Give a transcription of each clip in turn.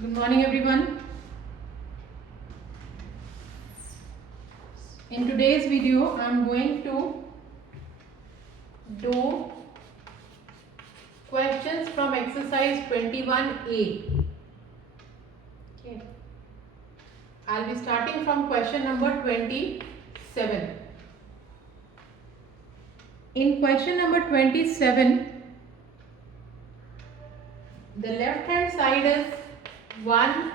Good morning everyone. In today's video I am going to do questions from exercise 21A. Okay. I'll be starting from question number 27. In question number 27, the left hand side is 1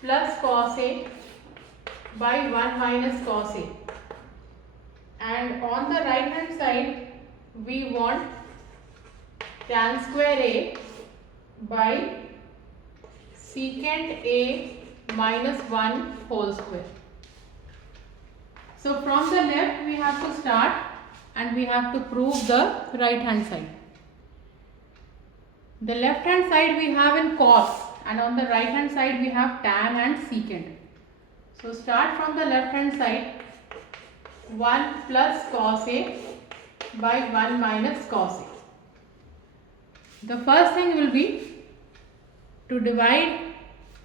plus cos A by 1 minus cos A, and on the right hand side we want tan square A by secant A minus 1 whole square. So from the left we have to start and we have to prove the right hand side. The left hand side we have in cos, and on the right hand side we have tan and secant. So start from the left hand side. 1 plus cos A by 1 minus cos A. The first thing will be to divide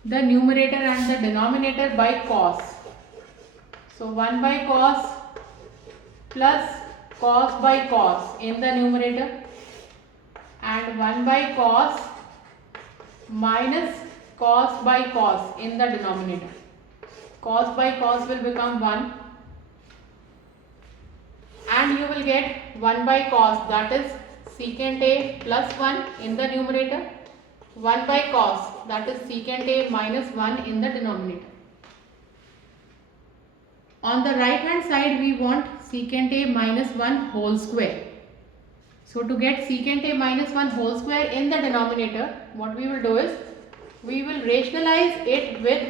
the numerator and the denominator by cos. So 1 by cos plus cos by cos in the numerator, and 1 by cos minus cos by cos in the denominator. Cos by cos will become 1, and you will get 1 by cos, that is secant A plus 1 in the numerator, 1 by cos, that is secant A minus 1 in the denominator. On the right hand side we want secant A minus 1 whole square. So to get secant A minus 1 whole square in the denominator, what we will do is we will rationalize it with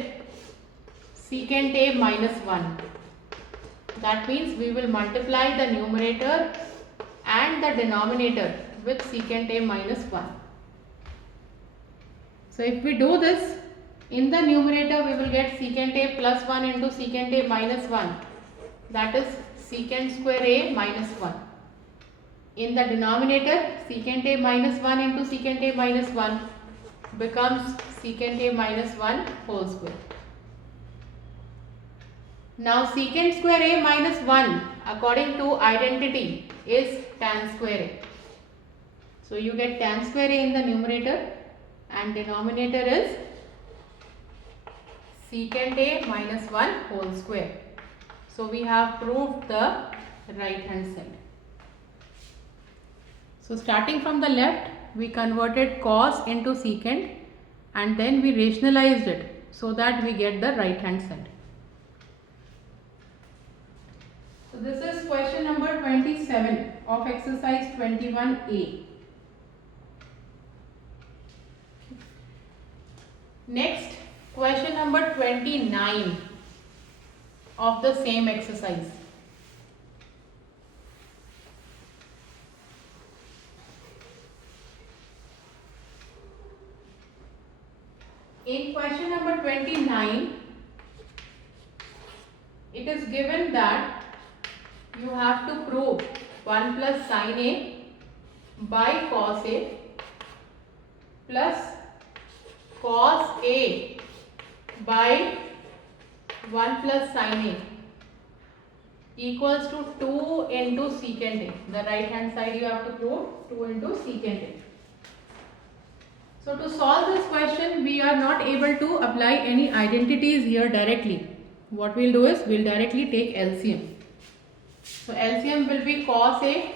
secant A minus 1. That means we will multiply the numerator and the denominator with secant A minus 1. So if we do this, in the numerator we will get secant A plus 1 into secant A minus 1, that is secant square A minus 1. In the denominator, secant A minus 1 into secant A minus 1 becomes secant A minus 1 whole square. Now secant square A minus 1 according to identity is tan square A. So you get tan square A in the numerator and denominator is secant A minus 1 whole square. So we have proved the right hand side. So starting from the left, we converted cos into secant and then we rationalized it so that we get the right hand side. So this is question number 27 of exercise 21A. Next, question number 29 of the same exercise. In question number 29, it is given that you have to prove 1 plus sin A by cos A plus cos A by 1 plus sin A equals to 2 into secant A. The right hand side you have to prove 2 into secant A. So to solve this question, we are not able to apply any identities here directly. What we'll do is we'll directly take LCM. So LCM will be cos A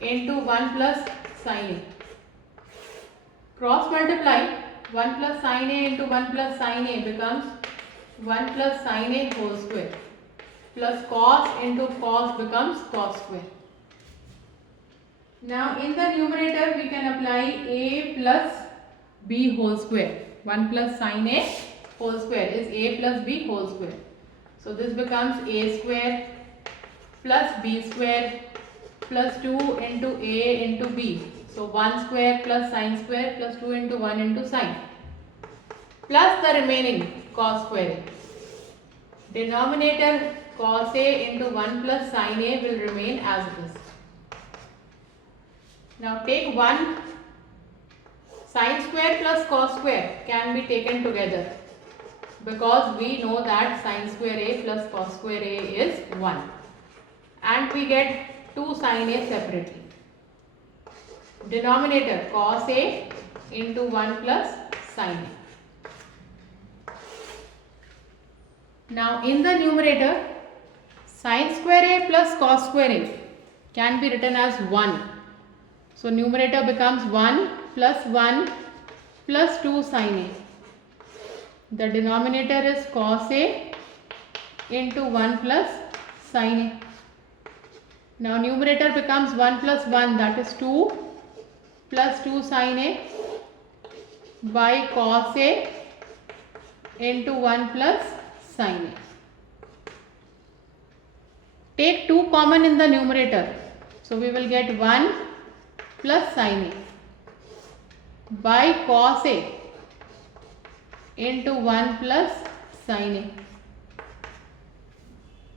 into 1 plus sin A. Cross multiply 1 plus sin A into 1 plus sin A becomes 1 plus sin A whole square plus cos into cos becomes cos square. Now in the numerator we can apply A plus B whole square. 1 plus sin A whole square is A plus B whole square. So this becomes A square plus B square plus 2 into A into B. So 1 square plus sin square plus 2 into 1 into sin plus the remaining cos square. Denominator cos A into 1 plus sin A will remain as it is. Now take 1 Sin square plus cos square can be taken together because we know that sin square a plus cos square a is 1, and we get 2 sin a separately. Denominator cos a into 1 plus sin a. Now in the numerator, sin square a plus cos square a can be written as 1. So numerator becomes 1 plus 1 plus 2 sin a. The denominator is cos a into 1 plus sin a. Now numerator becomes 1 plus 1, that is 2 plus 2 sin a by cos a into 1 plus sin a. Take 2 common in the numerator. So we will get 1 plus sin a by cos a into 1 plus sin a.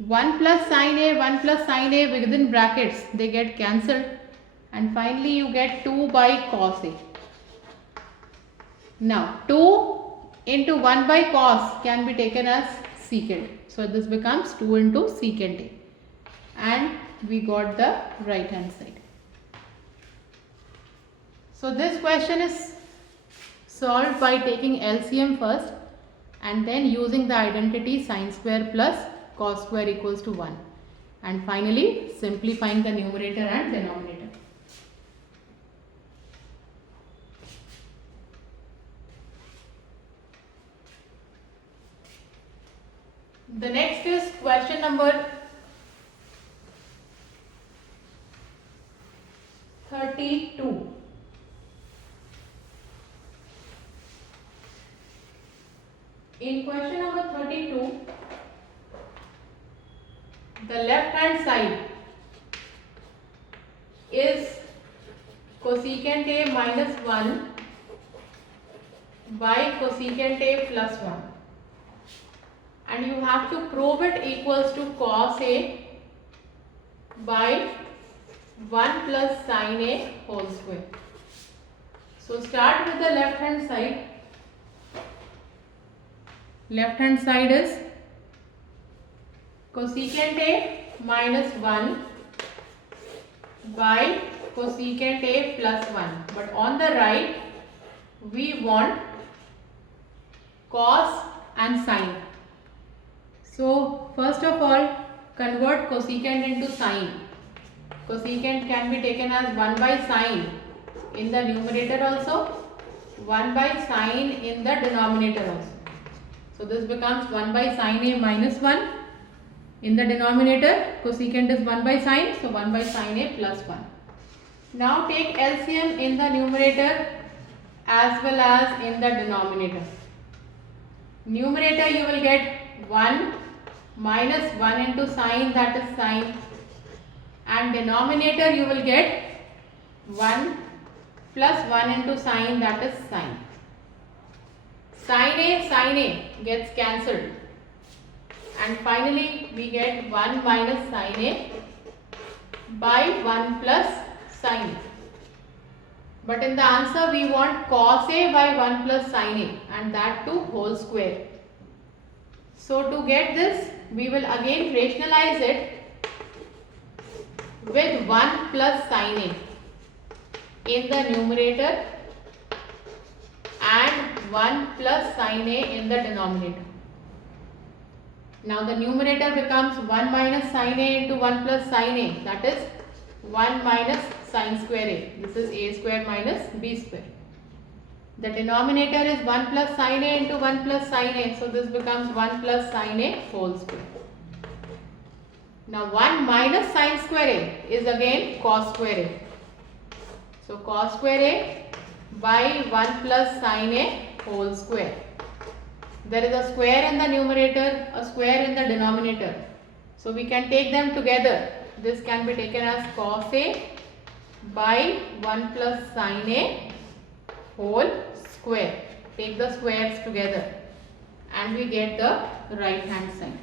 1 plus sin a, 1 plus sin a within brackets, they get cancelled, and finally you get 2 by cos a. Now 2 into 1 by cos can be taken as secant. So this becomes 2 into secant a, and we got the right hand side. So this question is solved by taking LCM first and then using the identity sin square plus cos square equals to 1, and finally simplifying the numerator and denominator. The next is question number 32. In question number 32, the left hand side is cosecant a minus 1 by cosecant a plus 1, and you have to prove it equals to cos a by 1 plus sin a whole square. So start with the left hand side. Left hand side is cosecant a minus 1 by cosecant a plus 1, but on the right we want cos and sin. So first of all, convert cosecant into sin. Cosecant can be taken as 1 by sin in the numerator also, 1 by sin in the denominator also. So this becomes 1 by sin a minus 1. In the denominator, cosecant is 1 by sin, so 1 by sin a plus 1. Now take LCM in the numerator as well as in the denominator. Numerator you will get 1 minus 1 into sin, that is sin, and denominator you will get 1 plus 1 into sin, that is sin. Sin a gets cancelled, and finally we get 1 minus sin a by 1 plus sin a. But in the answer we want cos a by 1 plus sin a, and that too whole square. So to get this, we will again rationalize it with 1 plus sin a in the numerator and 1 plus sin a in the denominator. Now the numerator becomes 1 minus sin a into 1 plus sin a, that is 1 minus sin square a. This is a square minus b square. The denominator is 1 plus sin a into 1 plus sin a, so this becomes 1 plus sin a whole square. Now 1 minus sin square a is again cos square a. So cos square a by 1 plus sin a whole square. There is a square in the numerator, a square in the denominator. So we can take them together. This can be taken as cos a by 1 plus sin a whole square. Take the squares together and we get the right hand side.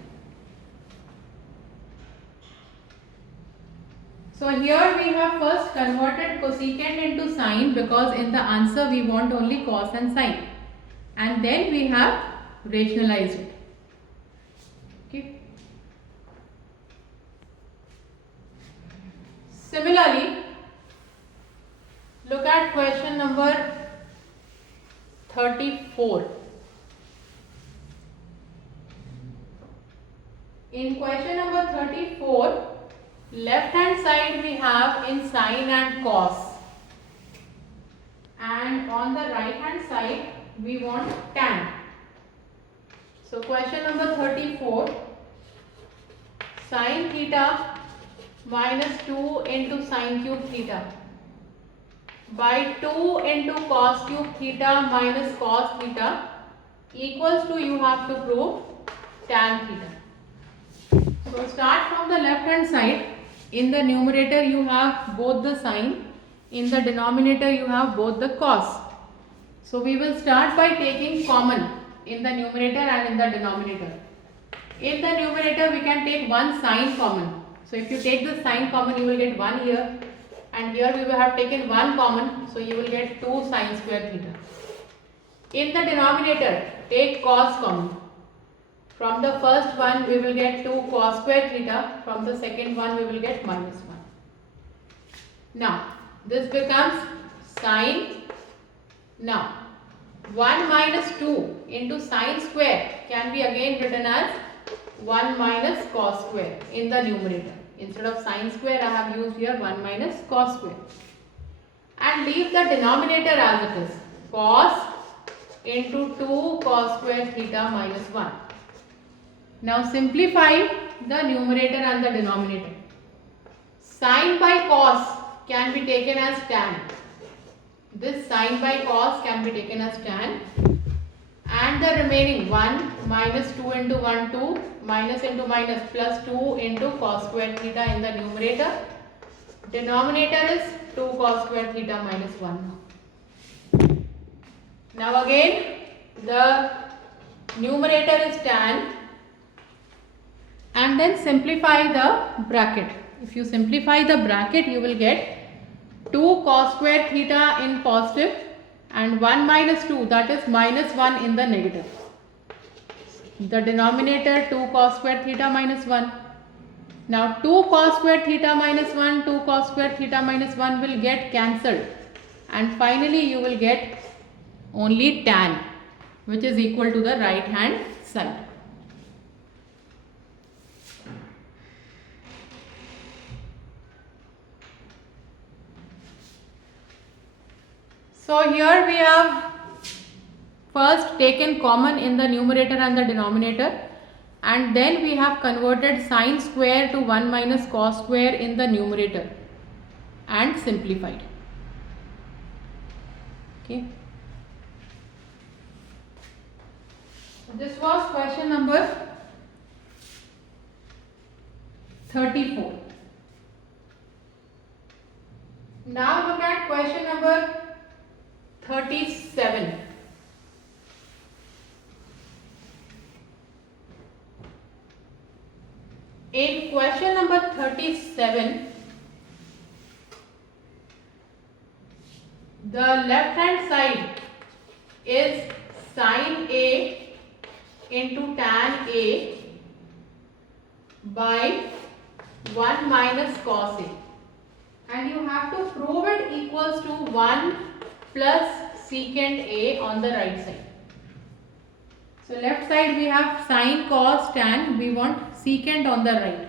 So here we have first converted cosecant into sine because in the answer we want only cos and sine, and then we have rationalized it. Okay. Similarly, look at question number 34. In question number 34, left hand side we have in sine and cos, and on the right hand side we want tan. So question number 34, sine theta minus 2 into sine cube theta by 2 into cos cube theta minus cos theta equals to, you have to prove, tan theta. So start from the left hand side. In the numerator you have both the sine, in the denominator you have both the cos. So we will start by taking common in the numerator and in the denominator. In the numerator we can take one sine common. So if you take the sine common, you will get 1 here, and here we will have taken 1 common, so you will get 2 sine square theta. In the denominator, take cos common. From the first one we will get 2 cos square theta, from the second one we will get minus 1. Now this becomes sine. Now 1 minus 2 into sine square can be again written as 1 minus cos square in the numerator. Instead of sine square I have used here 1 minus cos square. And leave the denominator as it is, cos into 2 cos square theta minus 1. Now simplify the numerator and the denominator. Sine by cos can be taken as tan. This sine by cos can be taken as tan. And the remaining 1 minus 2 into 1, 2, minus into minus, plus 2 into cos square theta in the numerator. Denominator is 2 cos square theta minus 1. Now again the numerator is tan, and then simplify the bracket. If you simplify the bracket, you will get 2 cos square theta in positive and 1 minus 2, that is minus 1 in the negative. The denominator 2 cos square theta minus 1. Now 2 cos square theta minus 1, 2 cos square theta minus 1 will get cancelled, and finally you will get only tan, which is equal to the right hand side. So here we have first taken common in the numerator and the denominator, and then we have converted sine square to 1 minus cos square in the numerator and simplified. Okay. This was question number 34. Now look at question number 37. In question number 37, the left hand side is sin A into tan A by 1 minus cos A, and you have to prove it equals to 1 plus secant A on the right side. So left side we have sin, cos, tan, we want secant on the right.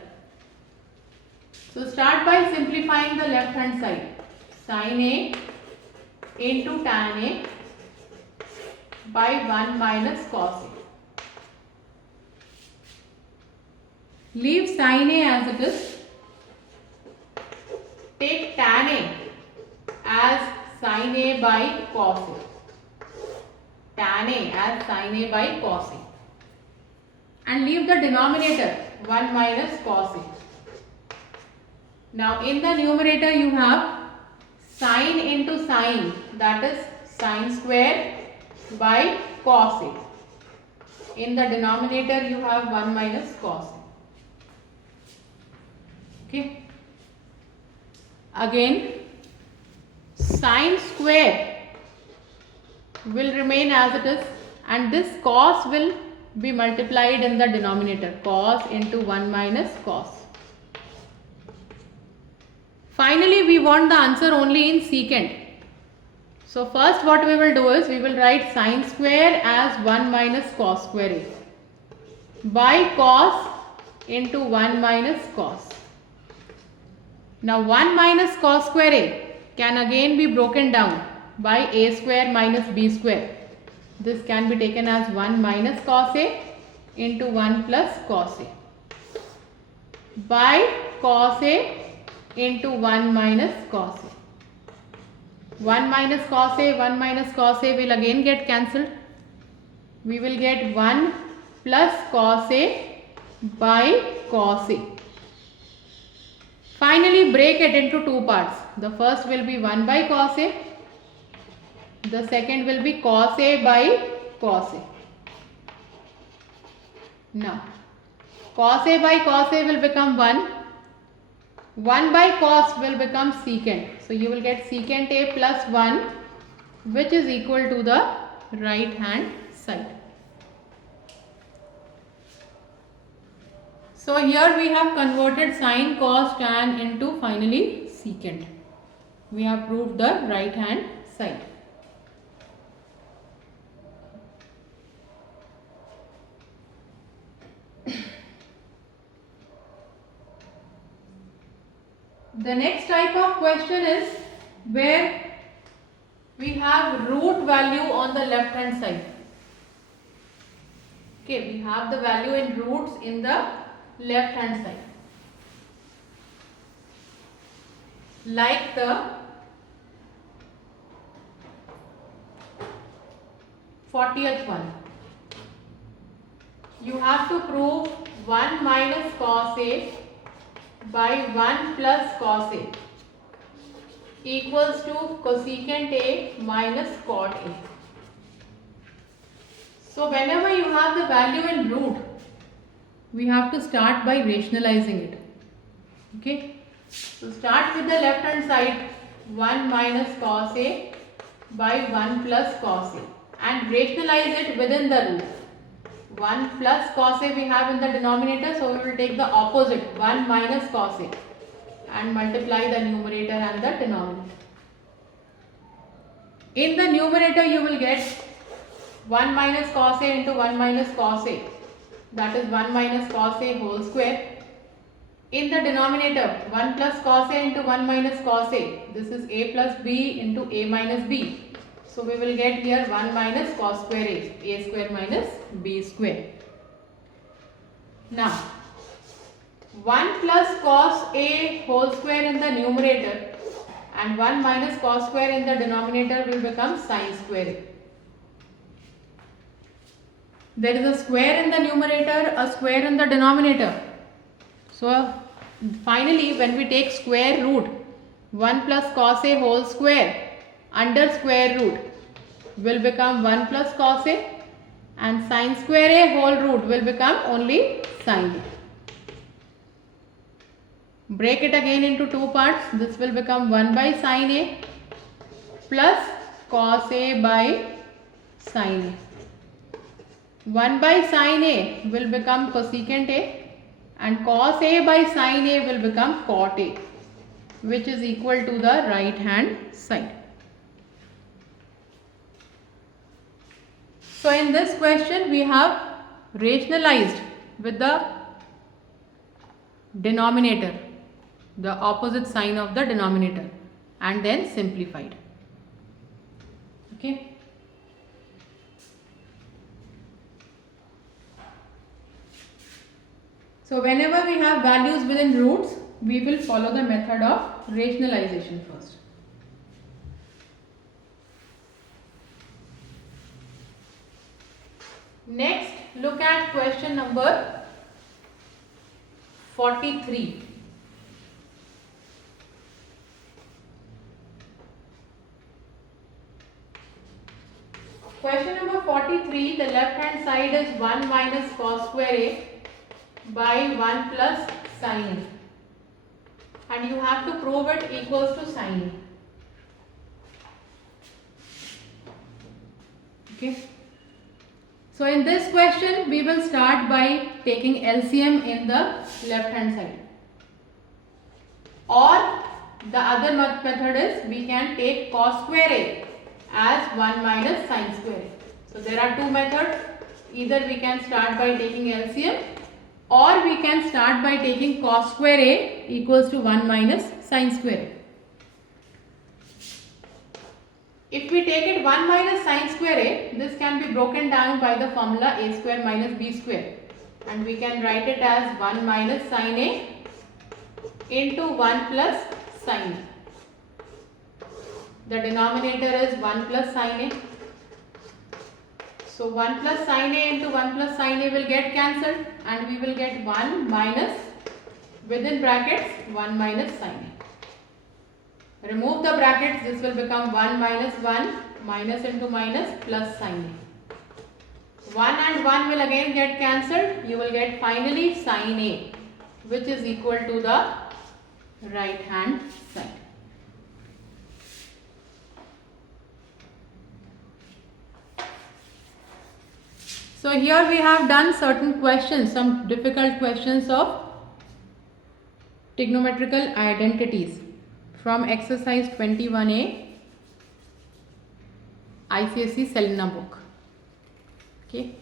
So start by simplifying the left hand side. Sin A into tan A by 1 minus cos A. Leave sin A as it is. Take tan A as sin A by cos A. Tan A as sin A by cos A. And leave the denominator 1 minus cos A. Now in the numerator you have sine into sine, that is sine square by cos A. In the denominator you have 1 minus cos A. Okay. again sine square will remain as it is, and this cos will be multiplied in the denominator, cos into 1 minus cos. Finally, we want the answer only in secant. So first what we will do is we will write sine square as 1 minus cos square a by cos into 1 minus cos. Now 1 minus cos square a can again be broken down by a square minus b square. This can be taken as 1 minus cos a into 1 plus cos a by cos a into 1 minus cos a. 1 minus cos a, 1 minus cos a will again get cancelled. We will get 1 plus cos a by cos a. Finally, break it into two parts. The first will be 1 by cos a. The second will be cos a by cos a. Now, cos a by cos a will become 1. 1 by cos will become secant. So, you will get secant a plus 1, which is equal to the right hand side. So, here we have converted sine, cos, tan into finally secant. We have proved the right hand side. The next type of question is where we have root value on the left hand side. Okay, we have the value in roots in the left hand side. Like the 40th one. You have to prove 1 minus cos a by 1 plus cos a equals to cosecant a minus cot a. So whenever you have the value in root, we have to start by rationalizing it. Okay. So start with the left hand side, 1 minus cos a by 1 plus cos a, and rationalize it within the root. 1 plus cos a we have in the denominator, so we will take the opposite, 1 minus cos a, and multiply the numerator and the denominator. In the numerator you will get 1 minus cos a into 1 minus cos a, that is 1 minus cos a whole square. In the denominator, 1 plus cos a into 1 minus cos a, this is a plus b into a minus b. So we will get here 1 minus cos square a square minus b square. Now 1 plus cos a whole square in the numerator and 1 minus cos square in the denominator will become sin square a. There is a square in the numerator, a square in the denominator. So finally when we take square root, 1 plus cos a whole square under square root will become 1 plus cos a, and sin square a whole root will become only sin a. Break it again into two parts. This will become 1 by sin a plus cos a by sin a. 1 by sin a will become cosecant a, and cos a by sin a will become cot a, which is equal to the right hand side. So in this question we have rationalized with the denominator, the opposite sign of the denominator, and then simplified. Okay. So whenever we have values within roots, we will follow the method of rationalization first. Next, look at question number 43. Question number 43, the left hand side is 1 minus cos square a by 1 plus sin a. and you have to prove it equals to sin A. Okay. So in this question we will start by taking LCM in the left hand side, or the other method is we can take cos square A as 1 minus sin square A. So there are two methods. Either we can start by taking LCM, or we can start by taking cos square A equals to 1 minus sin square A. If we take it 1 minus sin square A, this can be broken down by the formula A square minus B square, and we can write it as 1 minus sin A into 1 plus sin A. The denominator is 1 plus sin A. So 1 plus sin A into 1 plus sin A will get cancelled, and we will get 1 minus, within brackets, 1 minus sin A. Remove the brackets, this will become 1 minus 1, minus into minus, plus sin A. 1 and 1 will again get cancelled. You will get finally sin A, which is equal to the right hand side. So here we have done certain questions, some difficult questions of trigonometrical identities from exercise 21A ICSE Selena book. Okay.